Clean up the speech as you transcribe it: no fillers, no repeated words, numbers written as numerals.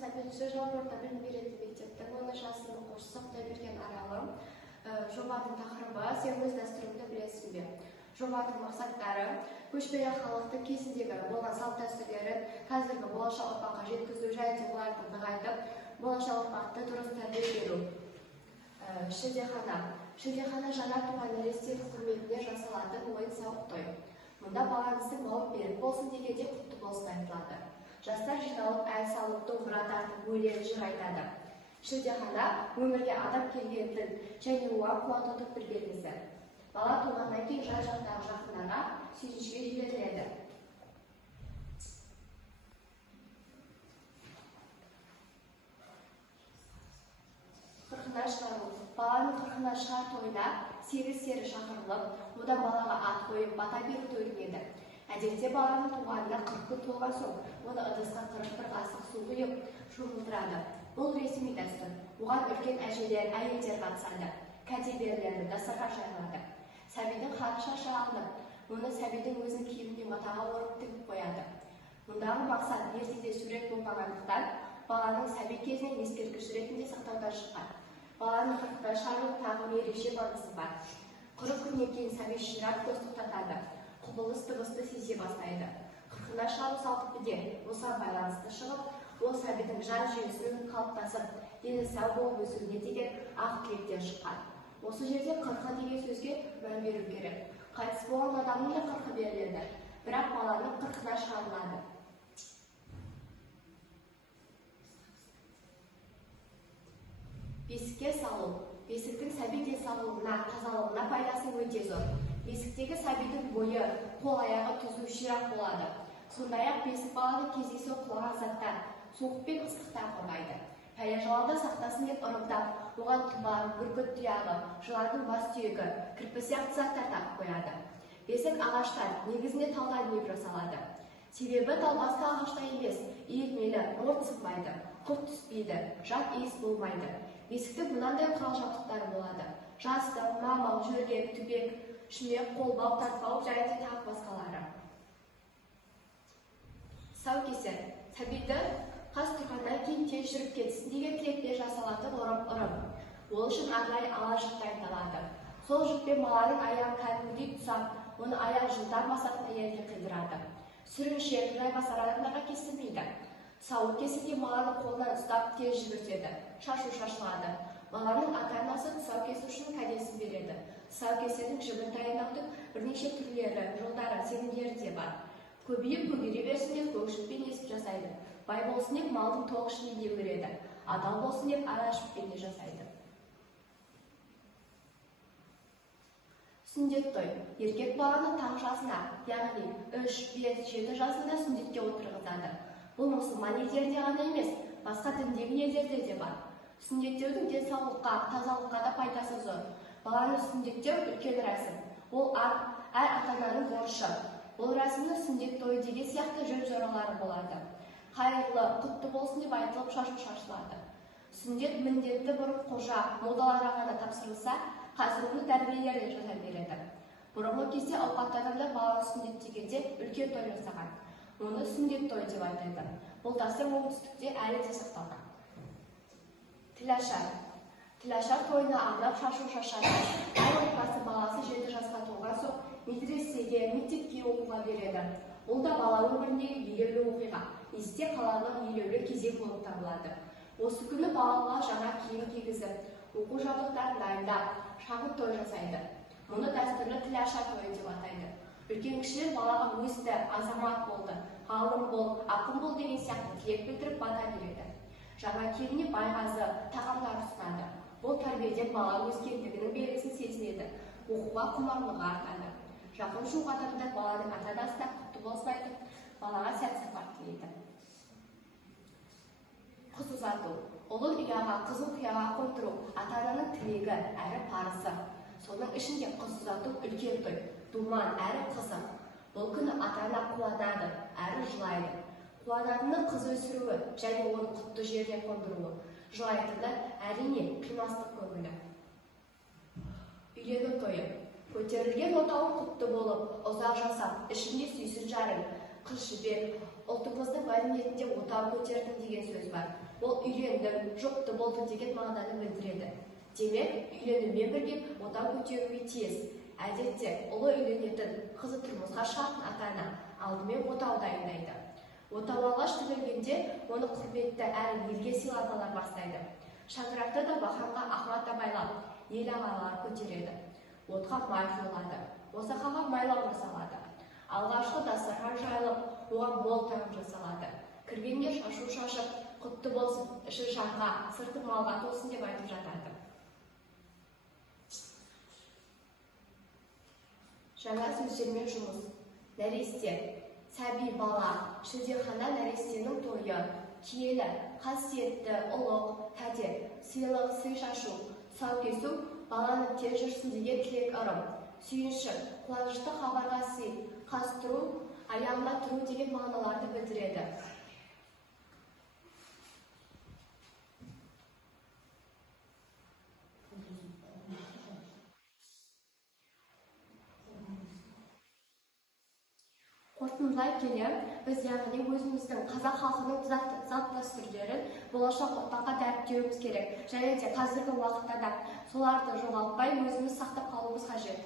сәбит жоғары орта білім беретін мектептің 10 сынып оқушысы Құдайберген Аралым. Жобаның тақырыбы «Сен өз дәстүріңді білесің бе?». Жобаның мақсаттары көшпелі халықтың кезіндегі болған салт-дәстүрлерін қазіргі болашақ ұрпаққа жеткізу және оларды нығайтып, болашақ ұрпақты дұрыс тәрбие беру. Шілдехана жаңа туған нәрестенің құрметіне жасалатын ойын-сауық той. Мұнда балаңыздың бауы берік болсын дегенде құтты болсын айтылады. Жастар жиналып ән салып, домбыра тартып, өлең жыр айтады. Шілдехана өмірге адам келгендің және оған қуатудың бір белгісі. Бала туғаннан кейін жан-жақтағы жақындарға сүйіншіге жіберіледі. Қырқына шығару. Баланың қырқына шығар тойына 8 сері шақырылып, одан балаға ат қойып, бата беру тойынеді. Әдетте баланың туғанына 40 күн толған соң, оны ыдысқа 41 қасық су құйып шомылдырады. Бұл ресми дәстүр. Оған үлкен әжелер, әйелдер қатысады. Кәде беріледі, дастархан жайылады. Сәбидің хаты шашы алынып, оны сәбидің өзінің киіміне матаға орып тігіп қояды. Мұндағы мақсат ертеде сурет болмағандықтан, баланың сәби кезінен ескерткіш ретінде сақтаудан шыққан. Баланың қырқына шығарылып тағым ерекше маңызы бар. 40 күннен кейін сәби ширап көз тоқтатады. Құбылыс дыбысты сезе бастайды. Қырқына шығару салты біден, осыған байланысты шығып, ол сәбидің жан жүйесінің қалыптасып, дені сау болып өсуіне деген ақ тілектен шыққан. Осы жерде қырқы деген сөзге мән беру керек. Қайтыс болған адамның да қырқы беріледі, бірақ баланың қырқына шығарылады. Бесікке салу. Бесіктің сәби денсаулығына, тазалығына пайдасы өте зор. Бесіктегі сәбидің бойы, қол-аяғы түзу, ширақ болады. Сондай-ақ бесік баланы кездейсоқ құлаған заттан, суық пен ыстықтан қорғайды. Пәле-жалауда сақтасын деп ұрымдап, оған тұман, бүркіт тұяғы, жыланның бас түйегі, кірпі сияқты заттар тағып қояды. Бесік ағаштан, негізінде талдан еп жасалады. Себебі тал басқа ағашта емес, иілмелі, от сынбайды, құрт түспейді, жат иіс болмайды. Бесіктің мынандай құрал-жабдықтары болады. Жастық, мамық, жөргек, түбек, шүмек, қолбау, тартпау және тағы басқалары. Тұсаукесер. Сәбиді қас тұрғаннан кейін тез жүріп кетсін деген тілекпен жасалатын ұрым. Ол үшін арнайы ала жіп дайындалады. Сол жіппен баланың аяғын кәдімгідей тұсап, оны аяқ жылдар масатына елге қидырады. Сүріншек, жайбасар адамдарға кесілмейді. Тұсаукесерде баланы қолынан ұстап тез жүгіртеді. Шашу шашылады. Баланың ата-анасы тұсаукесер үшін кәдесін береді. Тұсаукесердің жібін дайындаудың бірнеше түрлері, жолдары, сенімдері де бар. Көбейіп көгере берсін деп көк жіппен есіп жасайды. Бай болсын деп малдың тоқ ішіне егіледі. Адал болсын деп ара жіппен де жасайды. Сүндет той. Еркек баланы таң жасына, яғни 3-5-7 жасында сүндетке отырғызады. Бұл мұсылман елдерінде ғана емес, басқа діндегі елдерде де бар. Сүндеттеудің денсаулыққа, тазалыққа да пайдасы зор. Баланы сүндеттеу үлкен рәсім. Ол әр ата-ананың борышы. Бұл рәсімнің сүндет тойы деген сияқты жөн-жоралары болады. Қайырлы, құтты болсын деп айтылып шашу шашылады. Сүндет міндетті бұрын қожа, молдаларға ғана тапсырылса, қазір оны дәрігерлер де жасай береді. Бұрынғы кезде ауқатты адамдар баланы сүндеттегенде үлкен той жасаған. Оны сүндет тойы деп атайды. Бұл дәстүр оңтүстікте әлі де сақталған. Тілашар. Тілашар тойына арнап шашу шашады. Әр отбасы баласы 7 жасқа толған соң медресеге, мектепке оқуға береді. Ол да бала өміріндегі елеулі оқиға, есте қаларлық елеулі кезең болып табылады. Осы күні балаға жаңа киім кигізіп, оқу жабдықтарын дайындап, шағын той жасайды. Мұны дәстүрлі тілашар тойы деп атайды. Үлкен кішілер балаға өсті, азамат болды, ғалым бол, ақын бол деген сияқты тілек білдіріп бата береді. Жаңа келініне байғазы, тағамдар ұсынады. Бұл тәрбиеден бала өскендігінің белгісін сезінеді, оқуға құмарлығы артады. Жақын жуық адамдар баланың ата-анасына құтты болсын айтып, балаға сәт-сапар тілейді. Қыз ұзату. Ұлын ұяға, қызын құяға қондыру ата-ананың тілегі әрі парызы. Соның ішінде қыз ұзату үлкен той, думан әрі қызық. Бұл күні ата-ана қуанады, әрі жылайды. Қуанатыны қыз өсіруі және оны құтты жерге қондыруы. Жылайтыны әрине қимастық көңілі. Үйлену тойы. Көтерілген отауы құтты болып, ұзақ жасап, ішінде сүйсін жарың, қыз жібек, ұлтымыздың мәдениетінде отау көтердің деген сөз бар. ол үйлендім, жұпты болды деген мағынаны білдіреді. Демек, үйленумен бірге отау көтеруге тиіс. Әдетте, ұлы үйленетін, қызы тұрмысқа шығатын ата-ана алдымен отау дайындайды. Отау алғаш тігілгенде, оны құрметті әрі елге сыйлаталар бастайды. Шаңырақты да бақанға Ахмат байлап, ел ағалар көтереді. Отқа май құйылады, босақаға майлау жасалады. Алғашқы дастархан жайылып, оған мол тағам жасалады. Кіргенге шашу шашып, құтты болсын, іші жанға, сырты малға толсын деп айтып жатады. Жаңа сөздермен жұмыс. Нәресте, сәби бала, шілдехана нәрестенің тойы, киелі, қасиетті, ұлық, кәде, сыйлық, сый шашу, сау кесу, баланы тез жүрсін деген тілек ырым, сүйінші, қуанышты хабарға сый, қастыру, аяғында тұру деген мағыналарды білдіреді. Қорытындылай келе, біз яғни өзіміздің қазақ халқының салт дәстүрлерін болашақ ұрпаққа дәріптеуіміз керек. Және де қазіргі уақытта да соларды жоғалтпай өзіміз сақтап қалуымыз қажет.